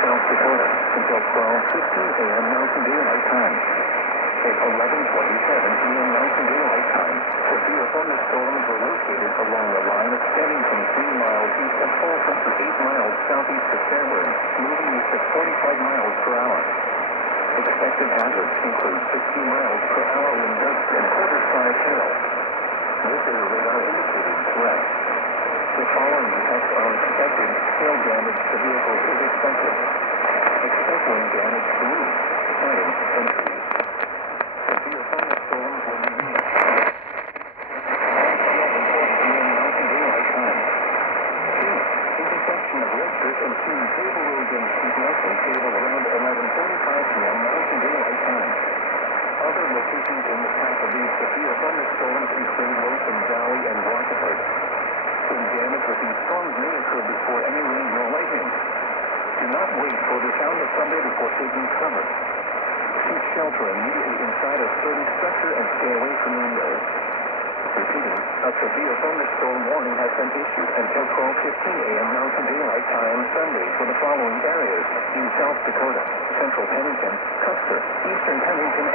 South Dakota until 12:15 a.m. Mountain Daylight Time. At 11:27 p.m. Mountain Daylight Time, severe thunderstorms were located along the line extending from 3 miles east of Folsom to 8 miles southeast of Fairburn, moving east at 45 miles per hour. Expected hazards include 60 miles per hour wind gusts and quarter-size hail. This is a radar-indicated threat. The following effects are expected. Hail damage to vehicles is expected. Expect wind damage to roofs, siding, and trees. Severe thunderstorms will be used. 11:40 p.m. Mountain Daylight Time. Intersection of Redchurch and King Cable Road and Keith Nelson Cable around 11:45 p.m. Mountain Daylight Time. Other locations in the path of these severe thunderstorms include Lonesome Valley and Rockford. Wind damage with these storms may occur before any rain or lightning. Do not wait for the sound of thunder before taking cover. Seek shelter immediately inside a sturdy structure and stay away from windows. Repeating, a severe thunderstorm warning has been issued until 12:15 a.m. Mountain Daylight Time Sunday for the following areas in South Dakota: Central Pennington, Custer, Eastern Pennington,